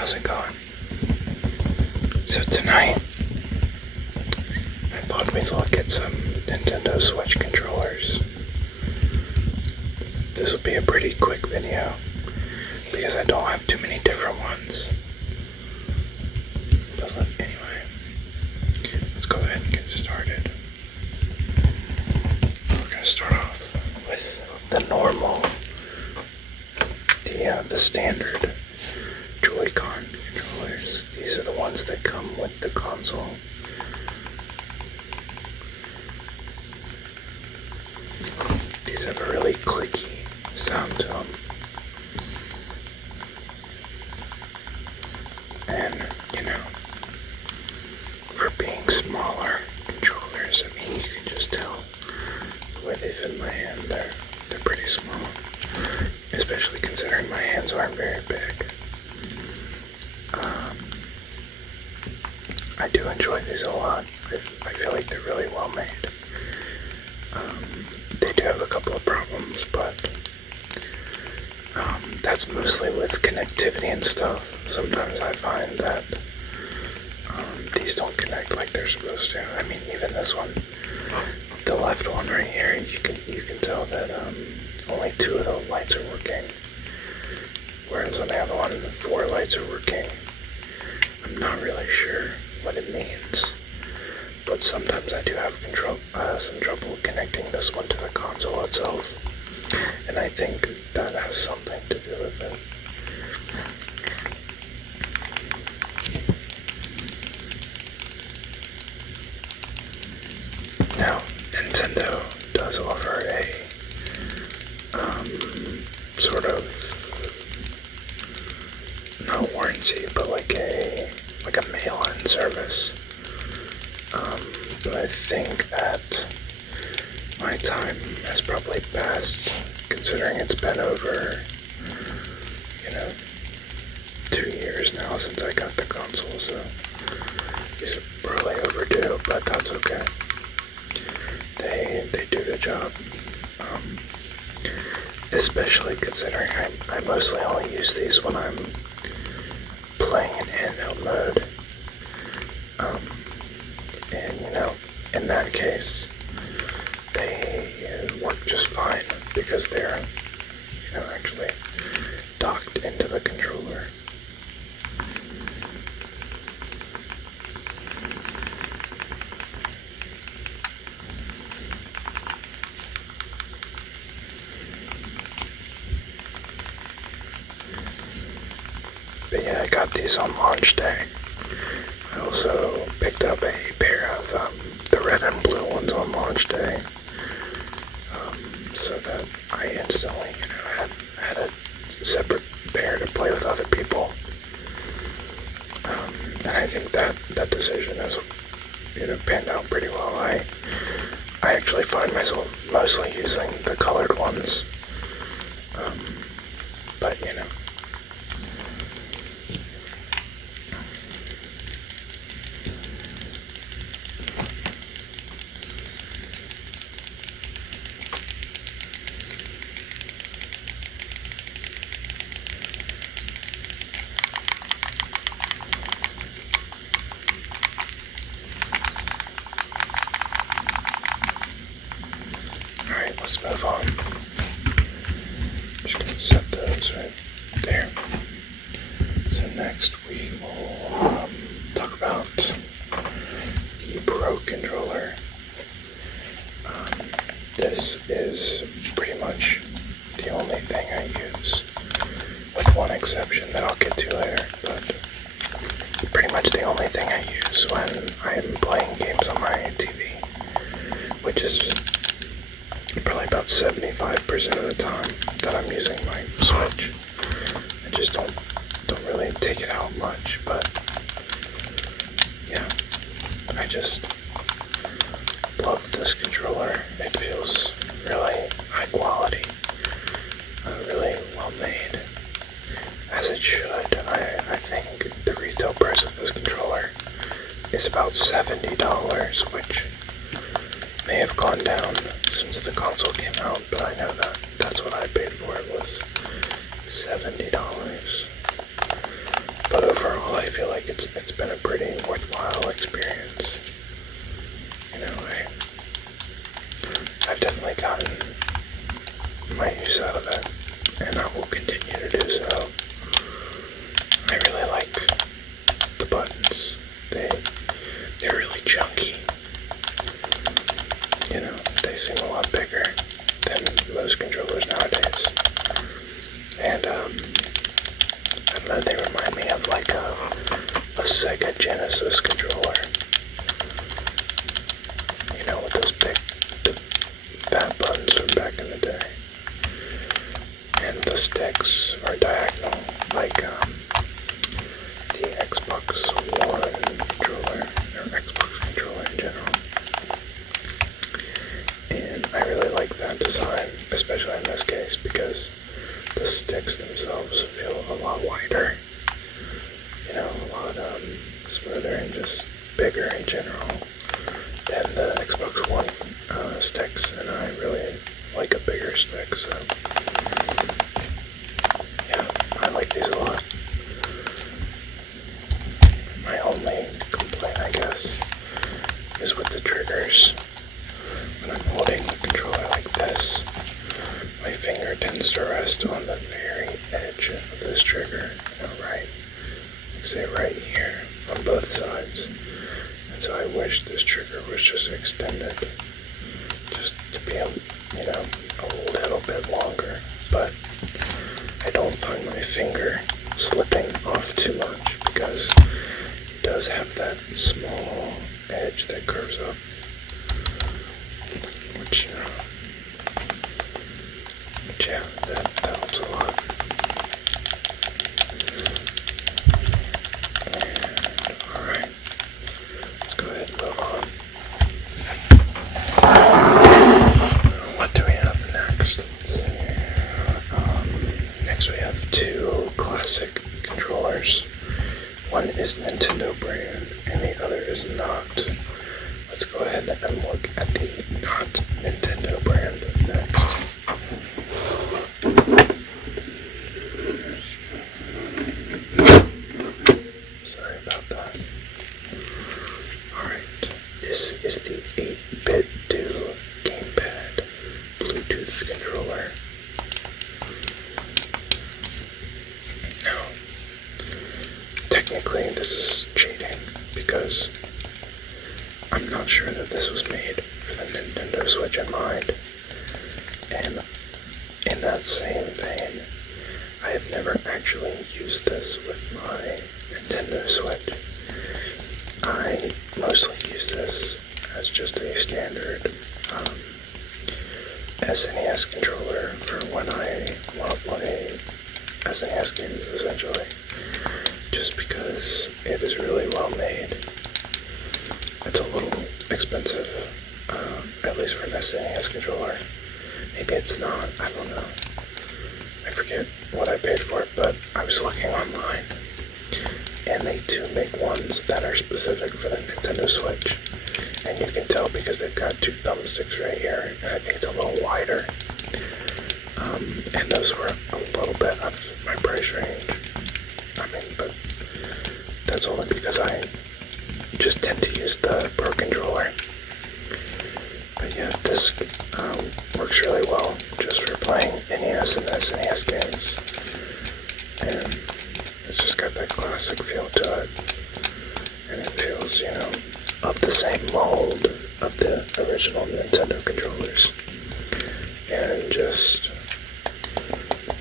How's it going? So tonight, I thought we'd look at some Nintendo Switch controllers. This will be a pretty quick video, because I don't have too many different ones. But anyway, let's go ahead and get started. We're going to start off with the normal, the standard Joy-Con controllers. These are the ones that come with the console. These have a really clicky sound to them. And, for being smaller controllers, I mean, you can just tell the way they fit in my hand. They're pretty small, especially considering my hands aren't very big. I do enjoy these a lot. I feel like they're really well made. They do have a couple of problems, but that's mostly with connectivity and stuff. Sometimes I find that these don't connect like they're supposed to. I mean, even this one, the left one right here, you can tell that only 2 of the lights are working, whereas on the other one, 4 lights are working. I'm not really sure what it means, but sometimes I do have some trouble connecting this one to the console itself, and I think that has something to do with it. Now, Nintendo does offer a sort of, not warranty, but like a mail-in service. But I think that my time has probably passed, considering it's been over, 2 years now since I got the console, so these are probably overdue, but that's okay. They do the job. Especially considering I mostly only use these when I'm playing in handheld mode. And in that case, they work just fine because they're, actually docked into the controller. But yeah, I got these on launch day. I also picked up a pair of the red and blue ones on launch day, so that I instantly, had a separate pair to play with other people. And I think that decision has, panned out pretty well. I actually find myself mostly using the colored ones, but Alright, let's move on. Just gonna set those right there. So next we will talk about the Pro controller. This is pretty much the only thing I use, with one exception that I'll get to later, but pretty much the only thing I use when I'm playing games on my TV, which is probably about 75% of the time that I'm using my Switch. I just don't really take it out much, but yeah, I just love this controller. It feels really high quality, really well made, as it should. I think the retail price of this controller is about $70, which may have gone down since the console came out, but I know that's what I paid for. It was $70. But overall, I feel like it's been a pretty worthwhile experience. You know, I've definitely gotten my use out of it, and I will continue to do so. I really like the buttons. They're really chunky. You know, they seem a lot bigger than most controllers nowadays. And I don't know, they remind me of like a Sega Genesis controller. You know, with those big, the fat buttons from back in the day. And the sticks are diagonal, like the Xbox One controller, or Xbox controller in general. And I really like that design, especially in this case, because the sticks themselves feel a lot wider, you know, a lot smoother and just bigger in general than the Xbox One sticks, and I really like a bigger stick, so yeah, I like these a lot. My only complaint, I guess, is with the triggers. When I'm holding the controller like this, my finger tends to rest on the very edge of this trigger, you know, right, say right here on both sides. And so I wish this trigger was just extended, just to be, you know, a little bit longer. But I don't find my finger slipping off too much because it does have that small edge that curves up, which yeah, that helps a lot. And alright, let's go ahead and move on. What do we have next? Let's see. Next we have two classic controllers. One is Nintendo brand and the other is not. Let's go ahead and look at the not Nintendo brand next. Sorry about that. Alright, this is the 8-bit Do gamepad Bluetooth controller. Now, technically this is cheating because I'm not sure that this was made for the Nintendo Switch in mind. And in that same vein, I have never actually used this with my Nintendo Switch. I mostly use this as just a standard SNES controller for when I want to play SNES games, essentially. Just because it is really well made. It's a little expensive, at least for an SNES controller. Maybe it's not, I don't know. I forget what I paid for it, but I was looking online, and they do make ones that are specific for the Nintendo Switch. And you can tell because they've got two thumbsticks right here, and I think it's a little wider. And those were a little bit out of my price range. I mean, but that's only because I just tend to use the Pro Controller. But yeah, this works really well just for playing NES and SNES games. And it's just got that classic feel to it. And it feels, you know, of the same mold of the original Nintendo controllers. And just,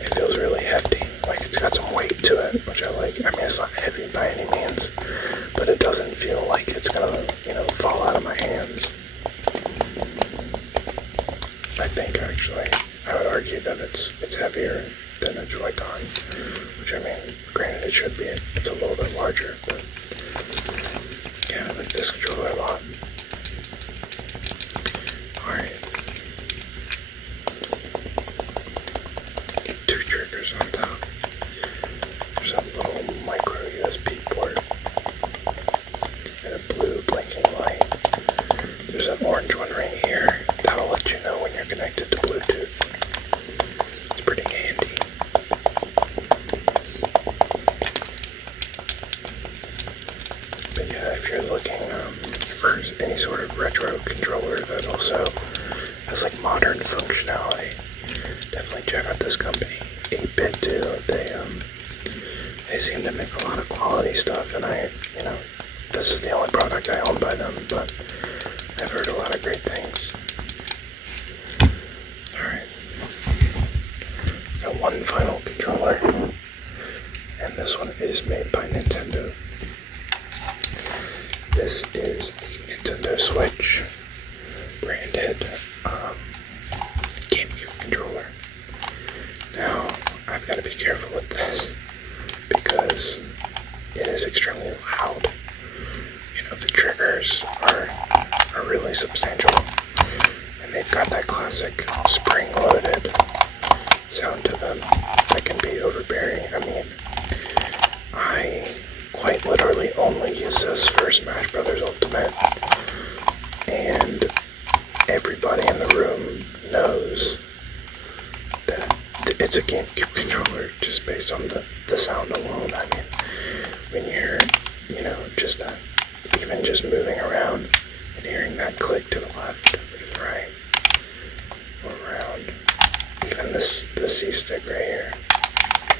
it feels really hefty. Like it's got some weight to it, which I like. I mean, it's not heavy by any means, but it doesn't feel like it's gonna, you know, fall out of my hands. I think actually, I would argue that it's heavier than a Joy-Con, which I mean, granted it should be. It's a little bit larger, but yeah, I like this controller a lot. Alright. Two triggers on top. There's a little micro USB port and a blue blinking light. There's an orange one right here. That'll let you know when you're connected to Bluetooth. It's pretty handy. any sort of retro controller that also has like modern functionality, definitely check out this company. 8-bit too. They seem to make a lot of quality stuff, and this is the only product I own by them, but I've heard a lot of great things. Alright. Got one final controller, and this one is made by Nintendo. This is the Nintendo Switch branded GameCube controller. Now, I've got to be careful with this because it is extremely loud. The triggers are really substantial, and they've got that classic spring-loaded sound to them that can be overbearing. I mean, I quite literally only use this for Smash Bros. Ultimate, and everybody in the room knows that it's a GameCube controller just based on the sound alone. I mean, when you're, just that, even just moving around and hearing that click to the left or to the right or around, even the C-stick right here,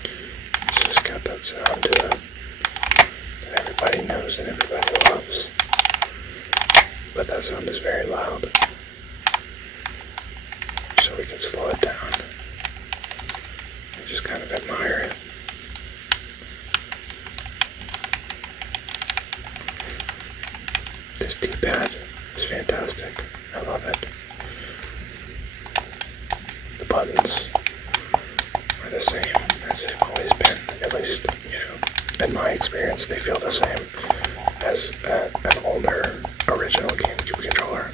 it's just got that sound to it that everybody knows and everybody loves. But that sound is very loud, so we can slow it down and just kind of admire it. This D-pad is fantastic. I love it. The buttons are the same as they've always been. At least, in my experience, they feel the same as an older original GameCube controller.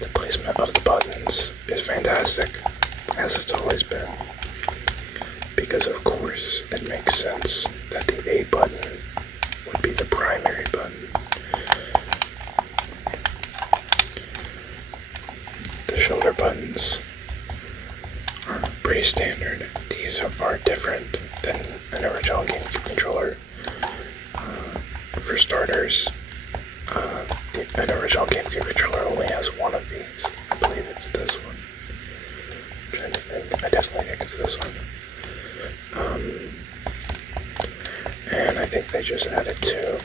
The placement of the buttons is fantastic, as it's always been. Because of course, it makes sense that the A button would be the primary button. The shoulder buttons are pretty standard. These are different than an original GameCube controller. For starters, an original GameCube controller only has one of these. I believe it's this one. I'm trying to think. I definitely think it's this one. And I think they just added two,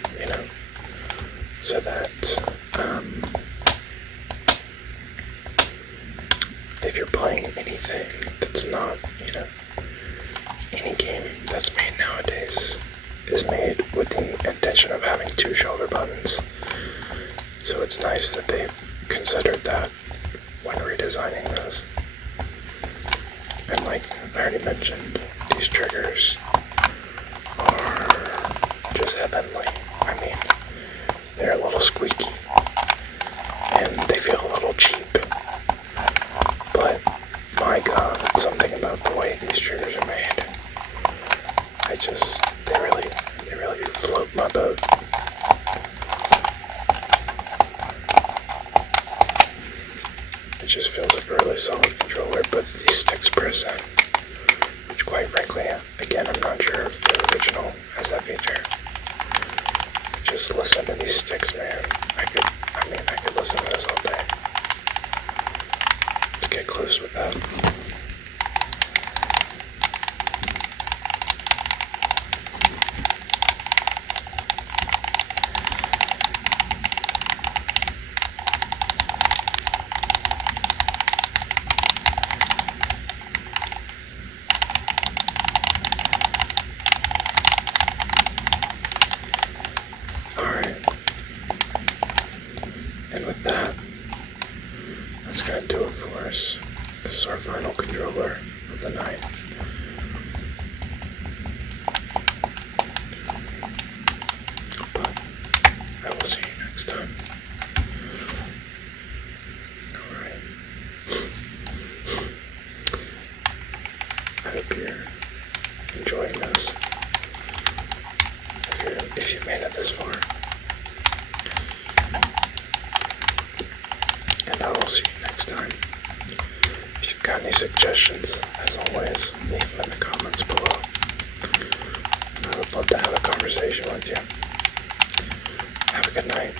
so that if you're playing anything that's not, any game that's made nowadays is made with the intention of having two shoulder buttons. So it's nice that they've considered that when redesigning this. And like I already mentioned, these triggers are just heavenly. I mean, they're a little squeaky and they feel a little cheap, but my god, something about the way these triggers are made, they really float my boat. It just feels like a really solid controller, but these sticks press in, which quite frankly, again, I'm not sure if the original has that feature. Just listen to these sticks, man. I could listen to this all day. To get close with that. And with that, that's going to do it for us. This is our final controller of the night. But I will see you next time. Alright. I hope you're enjoying this. If you made it this far. And I will see you next time. If you've got any suggestions, as always, leave them in the comments below. I would love to have a conversation with you. Have a good night.